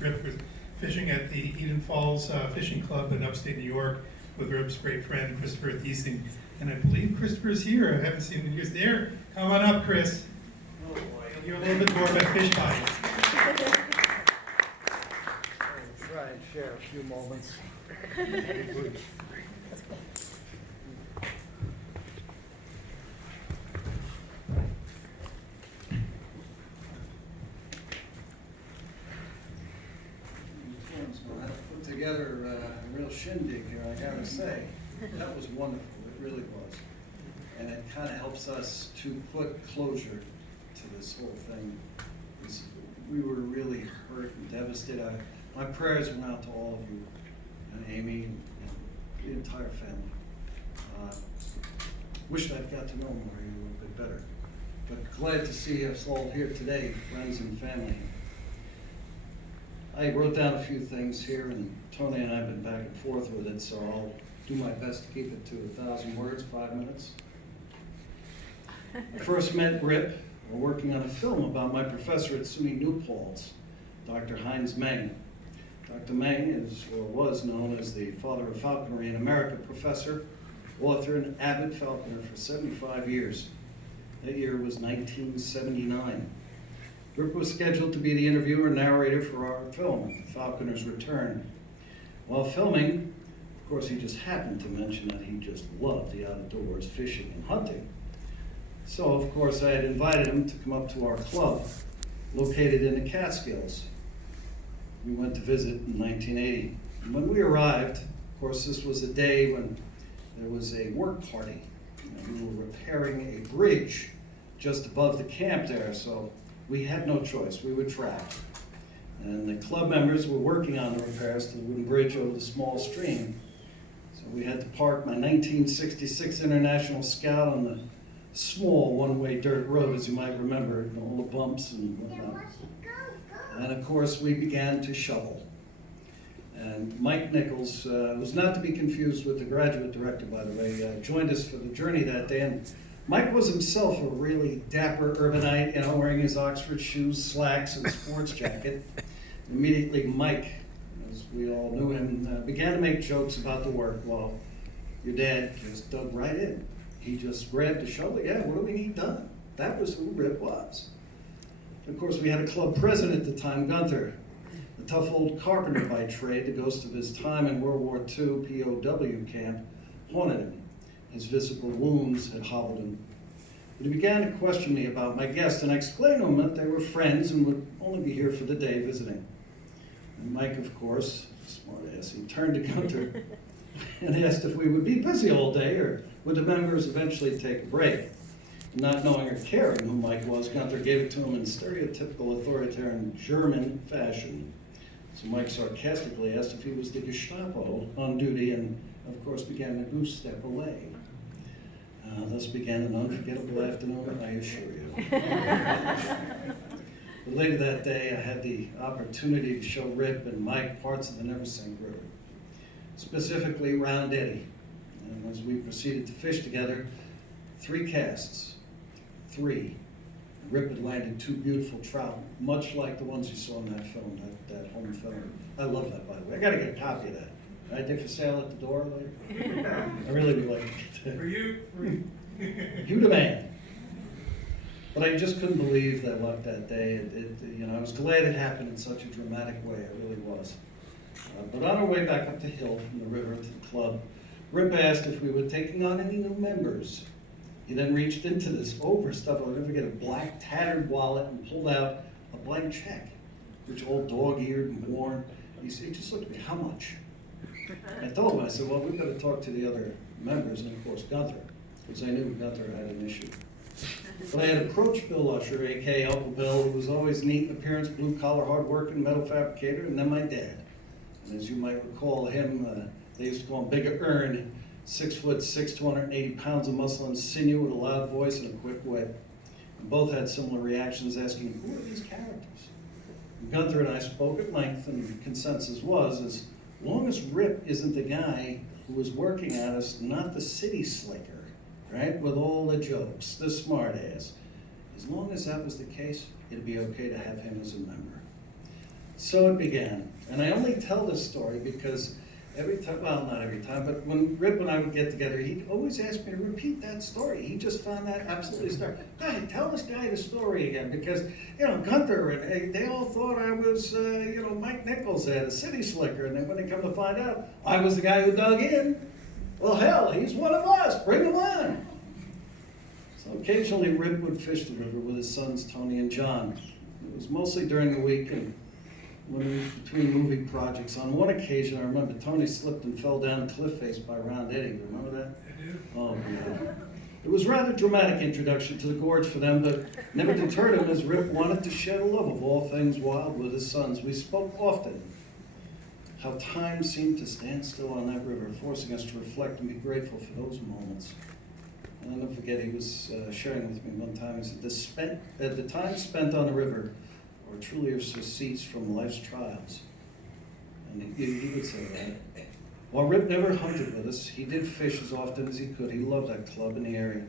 Rip was fishing at the Eden Falls Fishing Club in upstate New York with Rip's great friend Christopher Thiesing. And I believe Christopher's here. I haven't seen him in years. There, come on up, Chris. Oh boy. You're a little bit more of a fish body. I'll try and share a few moments. I put together a real shindig here, I gotta say. That was wonderful, it really was. And it kind of helps us to put closure to this whole thing. We were really hurt and devastated. My prayers went out to all of you, and Amy, and the entire family. Wished I'd got to know more of you a little bit better. But glad to see us all here today, friends and family. I wrote down a few things here, and Tony and I have been back and forth with it, so I'll do my best to keep it to 1,000 words, 5 minutes. I first met Rip while working on a film about my professor at SUNY New Paltz, Dr. Heinz Meng. Dr. Meng is, or was known as the father of falconry in America, professor, author, and avid falconer for 75 years. That year was 1979. Rip was scheduled to be the interviewer and narrator for our film, Falconer's Return. While filming, of course, he just happened to mention that he just loved the outdoors, fishing and hunting. So, of course, I had invited him to come up to our club, located in the Catskills. We went to visit in 1980. And when we arrived, of course, this was a day when there was a work party. We were repairing a bridge just above the camp there, so we had no choice. We were trapped. And the club members were working on the repairs to the wooden bridge over the small stream. So we had to park my 1966 International Scout on the small one-way dirt road, as you might remember, and all the bumps and whatnot. And of course, we began to shovel. And Mike Nichols, was not to be confused with the graduate director, by the way, joined us for the journey that day. And Mike was himself a really dapper urbanite, wearing his Oxford shoes, slacks, and sports jacket. Immediately, Mike, as we all knew him, began to make jokes about the work. Well, your dad just dug right in. He just grabbed the shovel. Yeah, what do we need done? That was who Rip was. Of course, we had a club president at the time, Gunther, the tough old carpenter by trade, the ghost of his time in World War II POW camp, haunted him. His physical wounds had hobbled him. But he began to question me about my guests, and I explained to him that they were friends and would only be here for the day visiting. And Mike, of course, smart ass, he turned to Gunther and asked if we would be busy all day or would the members eventually take a break. Not knowing or caring who Mike was, Gunther gave it to him in stereotypical authoritarian German fashion. So Mike sarcastically asked if he was the Gestapo on duty and, of course, began to goose step away. Thus began an unforgettable afternoon, I assure you. But later that day, I had the opportunity to show Rip and Mike parts of the Neversink River, specifically Round Eddy. And as we proceeded to fish together, 3 casts, 3. Rip had landed 2 beautiful trout, much like the ones you saw in that film, that home film. I love that, by the way. I got to get a copy of that. Right there for sale at the door later. I really would like to get that. For you. You the man. But I just couldn't believe that luck that day. I was glad it happened in such a dramatic way. It really was. But on our way back up the hill from the river to the club, Rip asked if we were taking on any new members. He then reached into this overstuffed, I'll never forget, a black tattered wallet and pulled out a blank check, which all dog-eared and worn. He just looked at me, how much? I told him, I said, well, we've got to talk to the other members, and of course Gunther, because I knew Gunther had an issue. But I had approached Bill Usher, a.k.a. Uncle Bill, who was always neat in appearance, blue-collar, hard-working metal fabricator, and then my dad. And as you might recall him, they used to call him Big Ern, 6'6", 280 pounds of muscle and sinew with a loud voice and a quick wit. And both had similar reactions, asking, who are these characters? And Gunther and I spoke at length, and the consensus was, as long as Rip isn't the guy who was working at us, not the city slicker, right, with all the jokes, the smart ass. As long as that was the case, it'd be okay to have him as a member. So it began. And I only tell this story because every time, well, not every time, but when Rip and I would get together, he'd always ask me to repeat that story. He just found that absolutely hysterical. Hey, tell this guy the story again, because, Gunther, and they all thought I was, Mike Nichols there, the city slicker, and then when they come to find out, I was the guy who dug in. Well, hell, he's one of us. Bring him on. So occasionally Rip would fish the river with his sons, Tony and John. It was mostly during the week and when we was between movie projects. On one occasion, I remember Tony slipped and fell down a cliff face by Round Eddy. Remember that? I do. Oh, yeah. It was a rather dramatic introduction to the gorge for them, but never deterred him as Rip wanted to share the love of all things wild with his sons. We spoke often how time seemed to stand still on that river, forcing us to reflect and be grateful for those moments. And I'll never forget, he was sharing with me one time, he said, the time spent on the river are truly receipts from life's trials. And he would say that. While Rip never hunted with us, he did fish as often as he could. He loved that club in the area.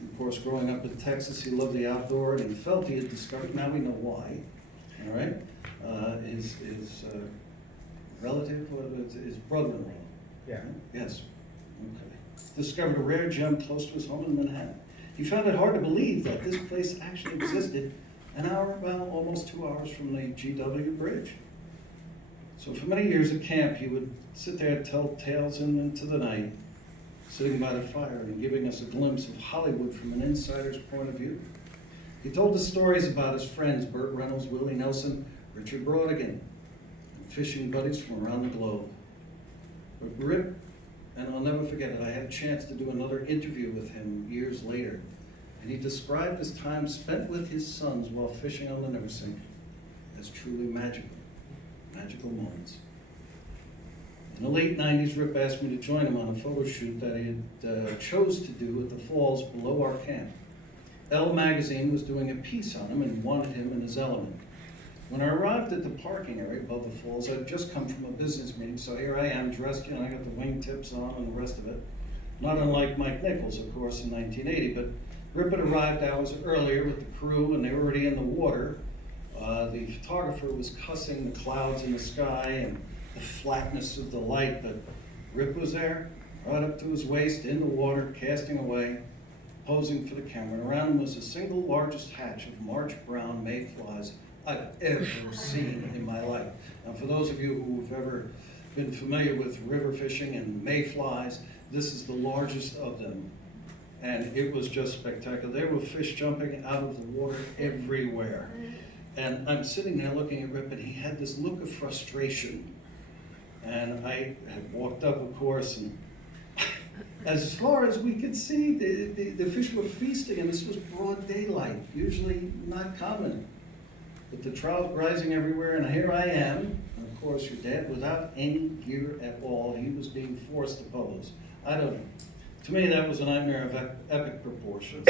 And of course, growing up in Texas, he loved the outdoor, and he felt he had discovered, now we know why, all right, his relative, his brother-in-law. Yeah. Yes. Okay. Discovered a rare gem close to his home in Manhattan. He found it hard to believe that this place actually existed an hour, well, almost 2 hours from the GW Bridge. So for many years at camp, he would sit there and tell tales into the night, sitting by the fire and giving us a glimpse of Hollywood from an insider's point of view. He told us stories about his friends, Burt Reynolds, Willie Nelson, Richard Brautigan, and fishing buddies from around the globe. But Rip, and I'll never forget it, I had a chance to do another interview with him years later, and he described his time spent with his sons while fishing on the Neversink as truly magical moments. In the late 90s, Rip asked me to join him on a photo shoot that he had chose to do at the falls below our camp. Elle magazine was doing a piece on him and wanted him in his element. When I arrived at the parking area above the falls, I'd just come from a business meeting, so here I am dressed, I got the wingtips on and the rest of it. Not unlike Mike Nichols, of course, in 1980, but Rip had arrived hours earlier with the crew and they were already in the water. The photographer was cussing the clouds in the sky and the flatness of the light, but Rip was there, right up to his waist, in the water, casting away, posing for the camera. And around him was the single largest hatch of March brown mayflies I've ever seen in my life. Now, for those of you who've ever been familiar with river fishing and mayflies, this is the largest of them. And it was just spectacular. There were fish jumping out of the water everywhere. And I'm sitting there looking at Rip, and he had this look of frustration. And I had walked up, of course, and as far as we could see, the fish were feasting, and this was broad daylight, usually not common. But the trout rising everywhere, and here I am, and of course your dad, without any gear at all. He was being forced to pose. I don't know. To me, that was a nightmare of epic proportions.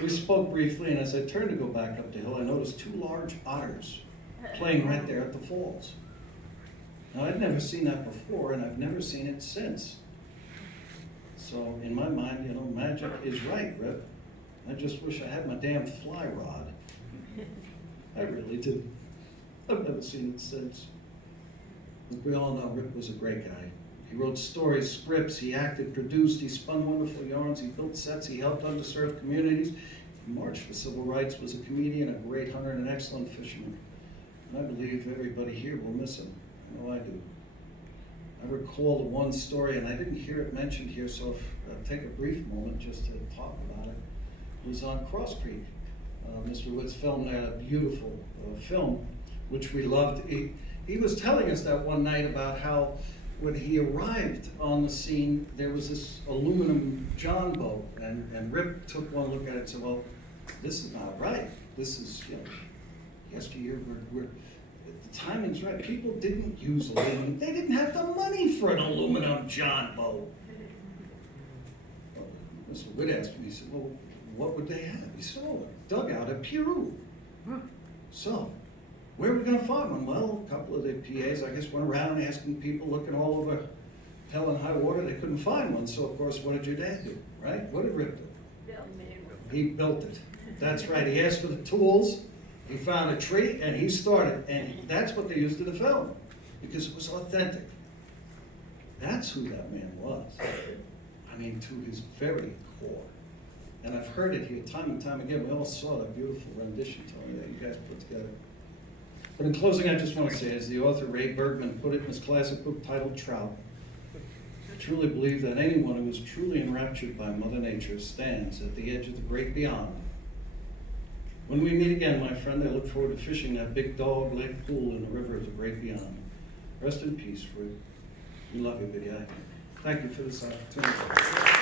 We spoke briefly, and as I turned to go back up the hill, I noticed two large otters playing right there at the falls. Now, I'd never seen that before, and I've never seen it since. So, in my mind, magic is right, Rip. I just wish I had my damn fly rod. I really do. I've never seen it since. But we all know Rip was a great guy. He wrote stories, scripts, he acted, produced, he spun wonderful yarns, he built sets, he helped underserved communities. He marched for civil rights, was a comedian, a great hunter, and an excellent fisherman. And I believe everybody here will miss him. I know I do. I recall the one story, and I didn't hear it mentioned here, so if, I'll take a brief moment just to talk about it. It was on Cross Creek. Mr. Woods filmed a beautiful film, which we loved. He was telling us that one night about how when he arrived on the scene, there was this aluminum John boat, and Rip took one look at it and said, well, this is not right. This is, yesteryear, the timing's right. People didn't use aluminum. They didn't have the money for an aluminum John boat. Well, Mr. Witt asked me, he said, well, what would they have? He said, oh, a dugout at Peru. So, where are we going to find one? Well, a couple of the PAs, I guess, went around asking people, looking all over hell and high water. They couldn't find one. So, of course, what did your dad do, right? What did Rip do? He built it. That's right. He asked for the tools. He found a tree and he started, and that's what they used in the film, because it was authentic. That's who that man was. I mean, to his very core. And I've heard it here time and time again. We all saw that beautiful rendition, Tony, that you guys put together. But in closing, I just want to say, as the author Ray Bergman put it in his classic book titled Trout, I truly believe that anyone who is truly enraptured by Mother Nature stands at the edge of the great beyond. When we meet again, my friend, I look forward to fishing that big Dog Lake pool in the river of the great beyond. Rest in peace, Ruth. We love you, Biddy. Thank you for this opportunity.